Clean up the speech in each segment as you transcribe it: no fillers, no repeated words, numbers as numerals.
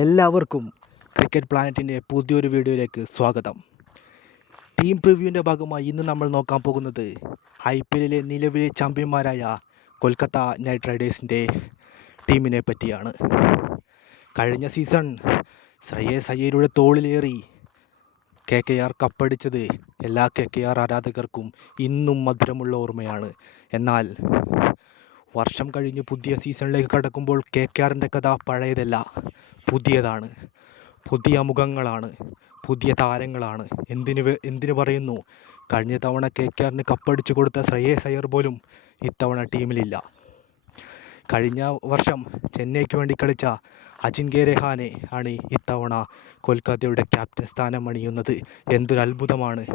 എല്ലാവർക്കും ക്രിക്കറ്റ് പ്ലാനറ്റിൻ്റെ പുതിയൊരു വീഡിയോയിലേക്ക് സ്വാഗതം. ടീം പ്രിവ്യൂവിൻ്റെ ഭാഗമായി ഇന്ന് നമ്മൾ നോക്കാൻ പോകുന്നത് IPL നിലവിലെ ചാമ്പ്യന്മാരായ കൊൽക്കത്ത നൈറ്റ് റൈഡേഴ്സിൻ്റെ ടീമിനെ പറ്റിയാണ്. കഴിഞ്ഞ സീസൺ ശ്രേയസ് അയ്യരുടെ തോളിലേറി KKR കപ്പടിച്ചത് എല്ലാ KKR ആരാധകർക്കും ഇന്നും മധുരമുള്ള ഓർമ്മയാണ്. എന്നാൽ വർഷം കഴിഞ്ഞ് പുതിയ സീസണിലേക്ക് കടക്കുമ്പോൾ KKRൻ്റെ കഥ പഴയതല്ല, പുതിയതാണ്. പുതിയ മുഖങ്ങളാണ്, പുതിയ താരങ്ങളാണ്. എന്തിനു പറയുന്നു, കഴിഞ്ഞ തവണ KKRന് കപ്പടിച്ചു കൊടുത്ത ശ്രേയസ് അയ്യർ പോലും ഇത്തവണ ടീമിലില്ല. കഴിഞ്ഞ വർഷം ചെന്നൈക്ക് വേണ്ടി കളിച്ച അജിൻക്യ രഹാനെ ആണ് ഇത്തവണ കൊൽക്കത്തയുടെ ക്യാപ്റ്റൻ സ്ഥാനം അണിയുന്നത്. എന്തൊരു അത്ഭുതമാണ്!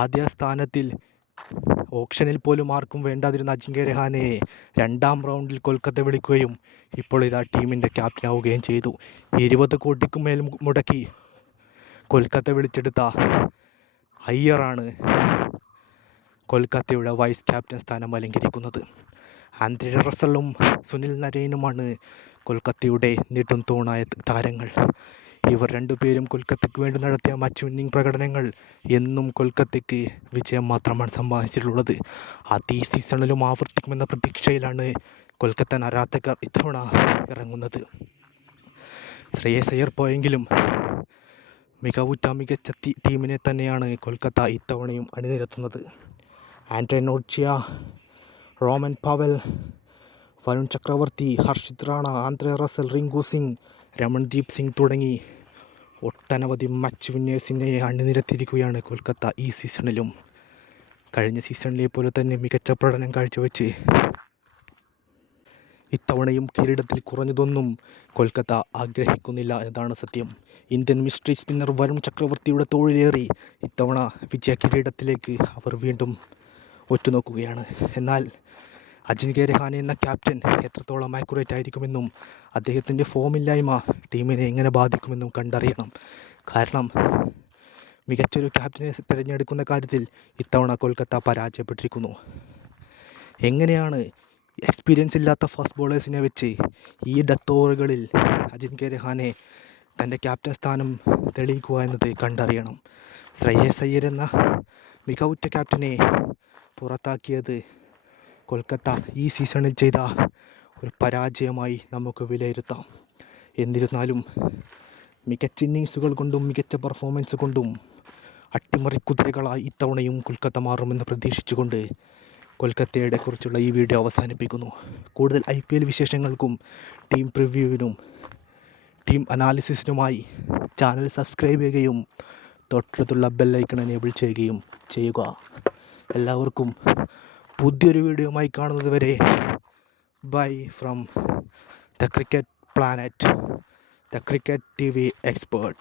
ആദ്യ സ്ഥാനത്തിൽ ഓപ്ഷനിൽ പോലും ആർക്കും വേണ്ടാതിരുന്ന അജിൻക്യ രഹാനെയെ രണ്ടാം റൗണ്ടിൽ കൊൽക്കത്ത വിളിക്കുകയും ഇപ്പോൾ ഇതാ ടീമിൻ്റെ ക്യാപ്റ്റനാവുകയും ചെയ്തു. 20 കോടിക്ക് മേൽ മുടക്കി കൊൽക്കത്ത വിളിച്ചെടുത്ത അയ്യറാണ് കൊൽക്കത്തയുടെ വൈസ് ക്യാപ്റ്റൻ സ്ഥാനം അലങ്കരിക്കുന്നത്. ആൻഡ്രെ റസലും സുനിൽ നരൈനുമാണ് കൊൽക്കത്തയുടെ നെടും തൂണായ താരങ്ങൾ. ഇവർ രണ്ടുപേരും കൊൽക്കത്തയ്ക്ക് വേണ്ടി നടത്തിയ മാച്ച് വിന്നിംഗ് പ്രകടനങ്ങൾ എന്നും കൊൽക്കത്തയ്ക്ക് വിജയം മാത്രമാണ് സമ്മാനിച്ചിട്ടുള്ളത്. അത് ഈ സീസണിലും ആവർത്തിക്കുമെന്ന പ്രതീക്ഷയിലാണ് കൊൽക്കത്തൻ ആരാധകർ ഇത്തവണ ഇറങ്ങുന്നത്. ശ്രേയസ് അയ്യർ പോയെങ്കിലും മികച്ച ടീമിനെ തന്നെയാണ് കൊൽക്കത്ത ഇത്തവണയും അണിനിരത്തുന്നത്. ആൻഡ്രെ നോർച്ചിയ, റോമൻ പവൽ, വരുൺ ചക്രവർത്തി, ഹർഷിത് റാണ, ആൻഡ്രെ റസൽ, റിങ്കു സിംഗ്, രമൺദീപ് സിംഗ് തുടങ്ങി ഒട്ടനവധി മാച്ച് വിന്നേഴ്സിനെ അണിനിരത്തിയിരിക്കുകയാണ് കൊൽക്കത്ത ഈ സീസണിലും. കഴിഞ്ഞ സീസണിലെ പോലെ തന്നെ മികച്ച പ്രകടനം കാഴ്ചവെച്ച് ഇത്തവണയും കിരീടത്തിൽ കുറഞ്ഞതൊന്നും കൊൽക്കത്ത ആഗ്രഹിക്കുന്നില്ല എന്നതാണ് സത്യം. ഇന്ത്യൻ മിസ്റ്ററി സ്പിന്നർ വരുൺ ചക്രവർത്തിയുടെ തോളിലേറി ഇത്തവണ വിജയ കിരീടത്തിലേക്ക് അവർ വീണ്ടും ഒറ്റുനോക്കുകയാണ്. എന്നാൽ അജിൻക്യ രഹാനെ എന്ന ക്യാപ്റ്റൻ എത്രത്തോളം ആക്യുറേറ്റ് ആയിരിക്കുമെന്നും അദ്ദേഹത്തിൻ്റെ ഫോമില്ലായ്മ ടീമിനെ എങ്ങനെ ബാധിക്കുമെന്നും കണ്ടറിയണം. കാരണം മികച്ചൊരു ക്യാപ്റ്റനെ തിരഞ്ഞെടുക്കുന്ന കാര്യത്തിൽ ഇത്തവണ കൊൽക്കത്ത പരാജയപ്പെട്ടിരിക്കുന്നു. എങ്ങനെയാണ് എക്സ്പീരിയൻസ് ഇല്ലാത്ത ഫാസ്റ്റ് ബോളേഴ്സിനെ വെച്ച് ഈ ഡെത്ത് ഓവറുകളിൽ അജിൻക്യ രഹാനെ തൻ്റെ ക്യാപ്റ്റൻ സ്ഥാനം തെളിയിക്കുക എന്നത് കണ്ടറിയണം. ശ്രേയസ് അയ്യർ എന്ന മികവുറ്റ ക്യാപ്റ്റനെ പുറത്താക്കിയത് കൊൽക്കത്ത ഈ സീസണിൽ ചെയ്ത ഒരു പരാജയമായി നമുക്ക് വിലയിരുത്താം. എന്നിരുന്നാലും മികച്ച ഇന്നിങ്സുകൾ കൊണ്ടും മികച്ച പെർഫോമൻസ് കൊണ്ടും അട്ടിമറി കുതിരകളായി ഇത്തവണയും കൊൽക്കത്ത മാറുമെന്ന് പ്രതീക്ഷിച്ചുകൊണ്ട് കൊൽക്കത്തയുടെ കുറിച്ചുള്ള ഈ വീഡിയോ അവസാനിപ്പിക്കുന്നു. കൂടുതൽ IPL വിശേഷങ്ങൾക്കും ടീം പ്രിവ്യൂവിനും ടീം അനാലിസിസിനുമായി ചാനൽ സബ്സ്ക്രൈബ് ചെയ്യുകയും തൊട്ടടുത്തുള്ള ബെല്ലൈക്കൺ എനേബിൾ ചെയ്യുകയും ചെയ്യുക. എല്ലാവർക്കും പുതിയൊരു വീഡിയോയുമായി കാണുന്നത് വരെ bye from the cricket planet, the cricket TV expert.